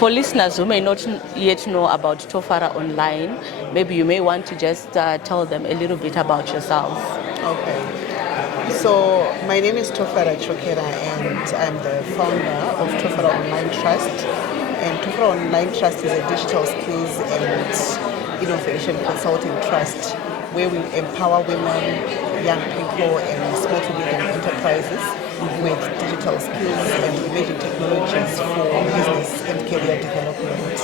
For listeners who may not yet know about TofaraOnline, maybe you may want to just tell them a little bit about yourself. Okay. So my name is Tofara Chokera and I'm the founder of TofaraOnline Trust. And TofaraOnline Trust is a digital skills and innovation consulting trust where we empower women, young people and small to medium enterprises with digital skills and emerging technologies for business and career development.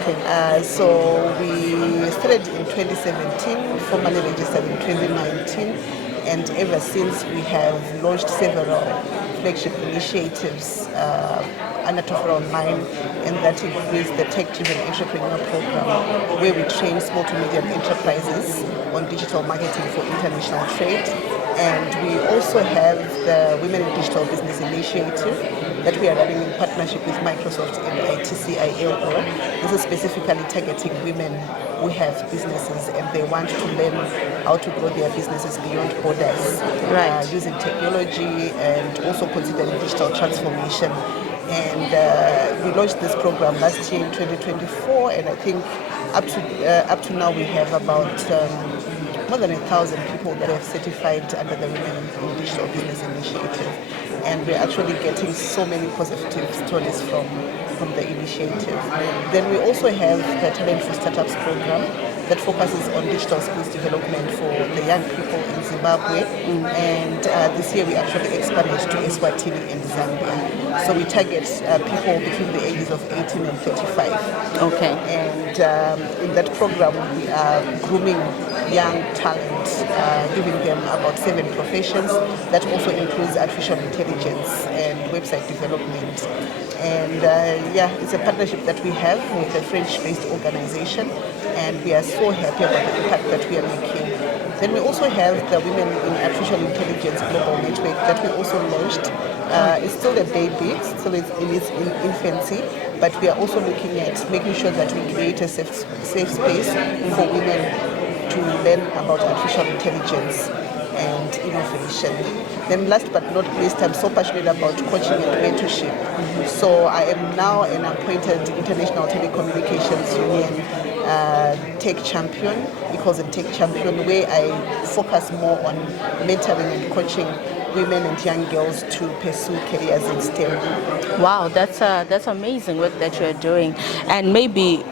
Okay. So we started in 2017, formally registered in 2019, and ever since we have launched several flagship initiatives under TofaraOnline, and that includes the Tech-Driven Entrepreneur Program, where we train small to medium enterprises on digital marketing for international trade. And we also have the Women in Digital Business Initiative that we are running in partnership with Microsoft and ITCILO. This is specifically targeting women who have businesses and they want to learn how to grow their businesses beyond borders, using technology and also considering digital transformation. And we launched this program last year in 2024, and I think up to now we have about more than 1,000 people that have certified under the Women in Digital Business Initiative. And we're actually getting so many positive stories from the initiative. Then we also have the Talent for Startups program that focuses on digital skills development for the young people in Zimbabwe. And this year we actually expanded to Eswatini and Zambia. So we target people between the ages of 18 and 35. Okay. And in that program we are grooming young talent, giving them about 7 professions. That also includes artificial intelligence and website development. And it's a partnership that we have with a French-based organization, and we are so happy about the impact that we are making. Then we also have the Women in Artificial Intelligence Global Network that we also launched. It's still a baby, still in its infancy, but we are also looking at making sure that we create a safe space for women to learn about artificial intelligence and innovation. Then last but not least, I'm so passionate about coaching and mentorship. So I am now an appointed International Telecommunications Union Tech Champion, because in Tech Champion, where I focus more on mentoring and coaching women and young girls to pursue careers in STEM. Wow, that's amazing work that you're doing. And maybe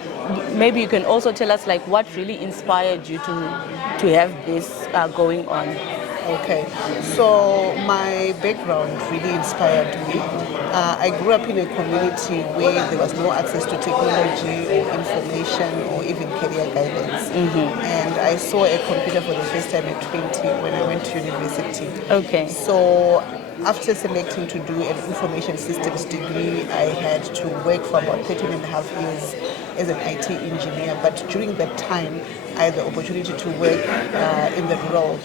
you can also tell us like what really inspired you to have this going on. Okay, so my background really inspired me. I grew up in a community where there was no access to technology or information or even career guidance. And I saw a computer for the first time at 20 when I went to university. Okay. So after selecting to do an information systems degree, I had to work for about 13 and a half years as an IT engineer. But during that time, I had the opportunity to work in the rural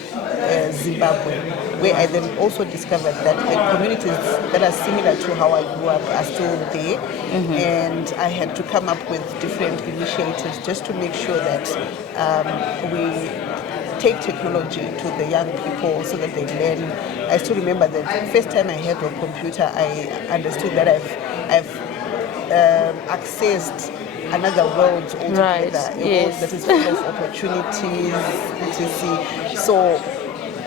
Zimbabwe, where I then also discovered that the communities that are similar to how I grew up are still there. And I had to come up with different initiatives just to make sure that we take technology to the young people so that they learn. I still remember the first time I had a computer, I understood that I've accessed another world altogether, a world that is full of opportunities, etc. So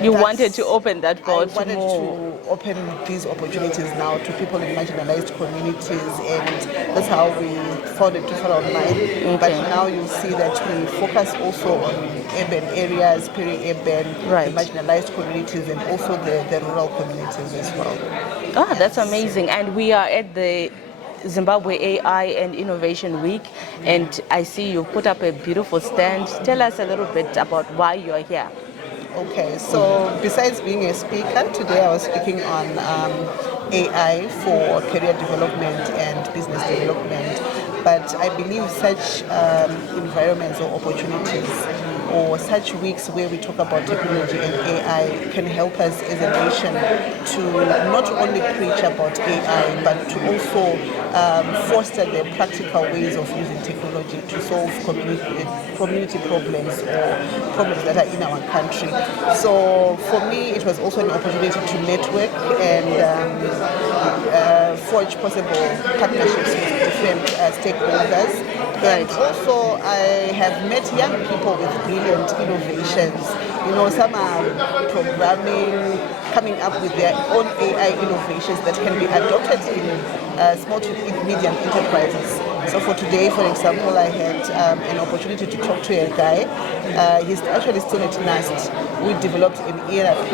you wanted to open that door I wanted to open these opportunities now to people in marginalized communities, and that's how we founded TofaraOnline. But now you see that we focus also on urban areas, peri-urban, the marginalized communities, and also the rural communities as well. Ah, that's amazing. And we are at the Zimbabwe AI and Innovation Week, and I see you put up a beautiful stand. Tell us a little bit about why you are here. Okay, so besides being a speaker, today I was speaking on AI for career development and business development. But I believe such environments or opportunities or such weeks where we talk about technology and AI can help us as a nation to not only preach about AI, but to also foster the practical ways of using technology to solve community problems or problems that are in our country. So for me, it was also an opportunity to network and forge possible partnerships with different stakeholders. And also, I have met young people with brilliant innovations. Some are programming, coming up with their own AI innovations that can be adopted in small to medium enterprises. So for today, for example, I had an opportunity to talk to a guy. He's actually still at NAST. We developed an ERP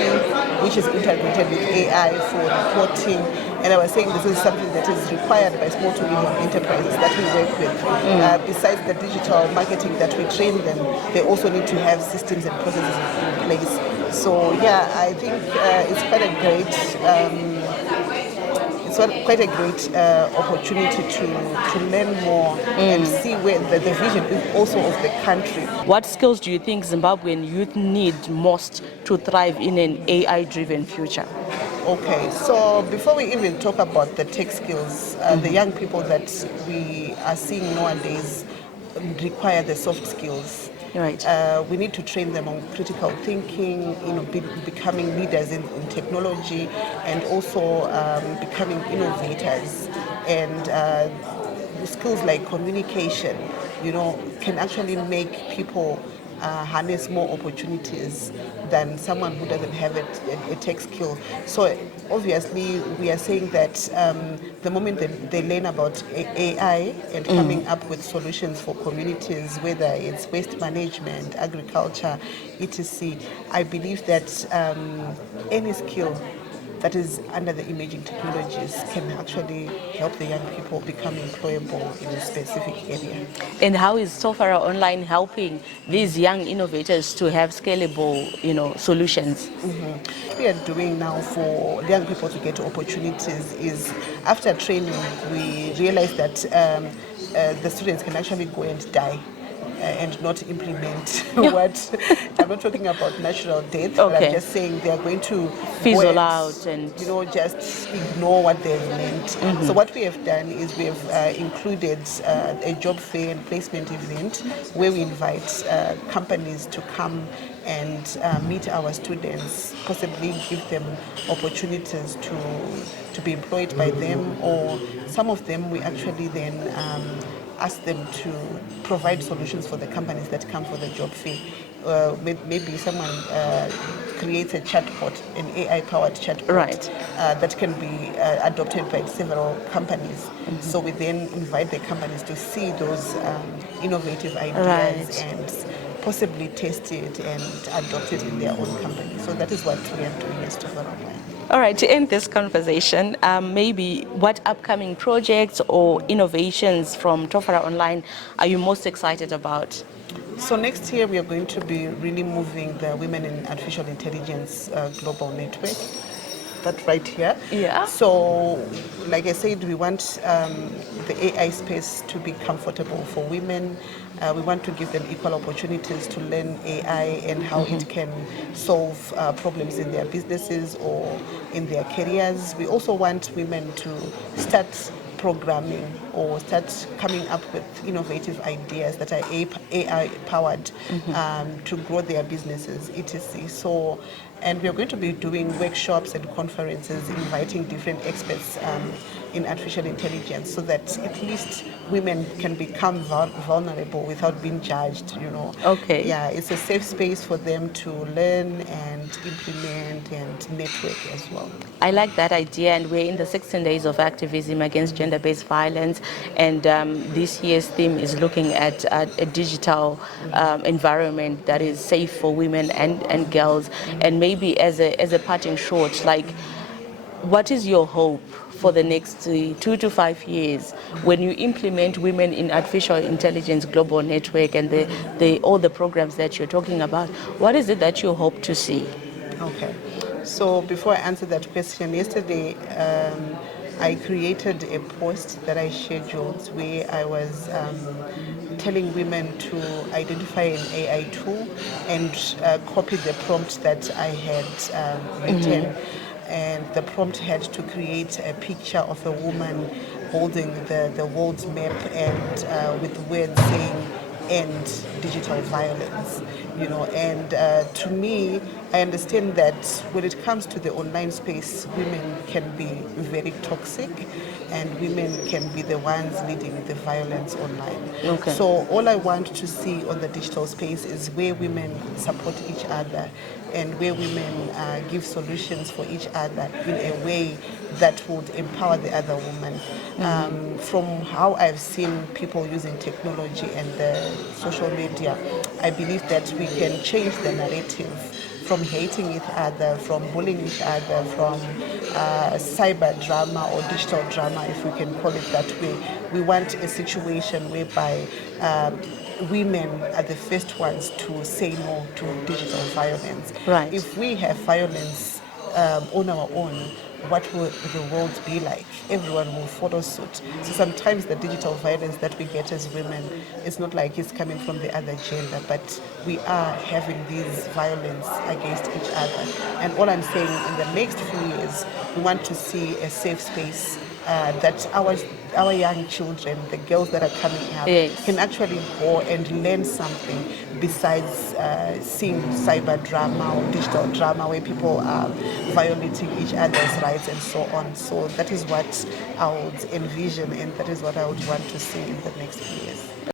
which is integrated with AI for reporting. And I was saying this is something that is required by small to medium enterprises that we work with. Besides the digital marketing that we train them, they also need to have systems and processes in place. So yeah, I think it's quite a great opportunity to learn more and see where the vision is also of the country. What skills do you think Zimbabwean youth need most to thrive in an AI-driven future? Okay, so before we even talk about the tech skills, the young people that we are seeing nowadays require the soft skills. Right. We need to train them on critical thinking, becoming leaders in technology, and also becoming innovators. And skills like communication, can actually make people harness more opportunities than someone who doesn't have a tech skill. So obviously we are saying that the moment they learn about AI and coming up with solutions for communities, whether it's waste management, agriculture, etc., I believe that any skill that is under the emerging technologies can actually help the young people become employable in a specific area. And how is TofaraOnline helping these young innovators to have scalable, solutions? What we are doing now for young people to get opportunities is, after training, we realize that the students can actually go and die and not implement what I'm not talking about natural death, but I'm just saying they are going to fizzle out and just ignore what they've learned. So what we have done is we have included a job fair and placement event where we invite companies to come and meet our students, possibly give them opportunities to be employed by them, or some of them we actually then ask them to provide solutions for the companies that come for the job fair. Maybe someone creates a chatbot, an AI-powered chatbot, that can be adopted by several companies. So we then invite the companies to see those innovative ideas and possibly test it and adopt it in their own company. So that is what we are doing as TofaraOnline. All right, to end this conversation, maybe what upcoming projects or innovations from TofaraOnline are you most excited about? So next year we are going to be really moving the Women in Artificial Intelligence Global Network. That right here. Yeah. So, like I said, we want the AI space to be comfortable for women. We want to give them equal opportunities to learn AI and how it can solve problems in their businesses or in their careers. We also want women to start programming or start coming up with innovative ideas that are AI powered to grow their businesses, etc. So, and we're going to be doing workshops and conferences, inviting different experts in artificial intelligence, so that at least women can become vulnerable without being judged. Okay. Yeah, it's a safe space for them to learn and implement and network as well. I like that idea, and we're in the 16 days of activism against gender-based violence, and this year's theme is looking at a digital environment that is safe for women and girls. And maybe as a parting shot, like, what is your hope for the next 2 to 5 years when you implement Women in Artificial Intelligence Global Network and all the programs that you're talking about? What is it that you hope to see? Okay. So before I answer that question, yesterday I created a post that I scheduled where I was telling women to identify an AI tool and copy the prompt that I had written. And the prompt had to create a picture of a woman holding the world's map and with words saying end digital violence. And to me, I understand that when it comes to the online space, women can be very toxic, and women can be the ones leading the violence online. Okay. So all I want to see on the digital space is where women support each other, and where women give solutions for each other in a way that would empower the other woman. From how I've seen people using technology and the social media, I believe that we can change the narrative from hating each other, from bullying each other, from cyber drama or digital drama, if we can call it that way. We want a situation whereby women are the first ones to say no to digital violence. Right. If we have violence on our own, what will the world be like? Everyone will follow suit. So sometimes the digital violence that we get as women is not like it's coming from the other gender, but we are having these violence against each other. And all I'm saying, in the next few years, we want to see a safe space that our young children, the girls that are coming up, Yes. can actually go and learn something besides seeing cyber drama or digital drama where people are violating each other's rights and so on. So that is what I would envision, and that is what I would want to see in the next few years.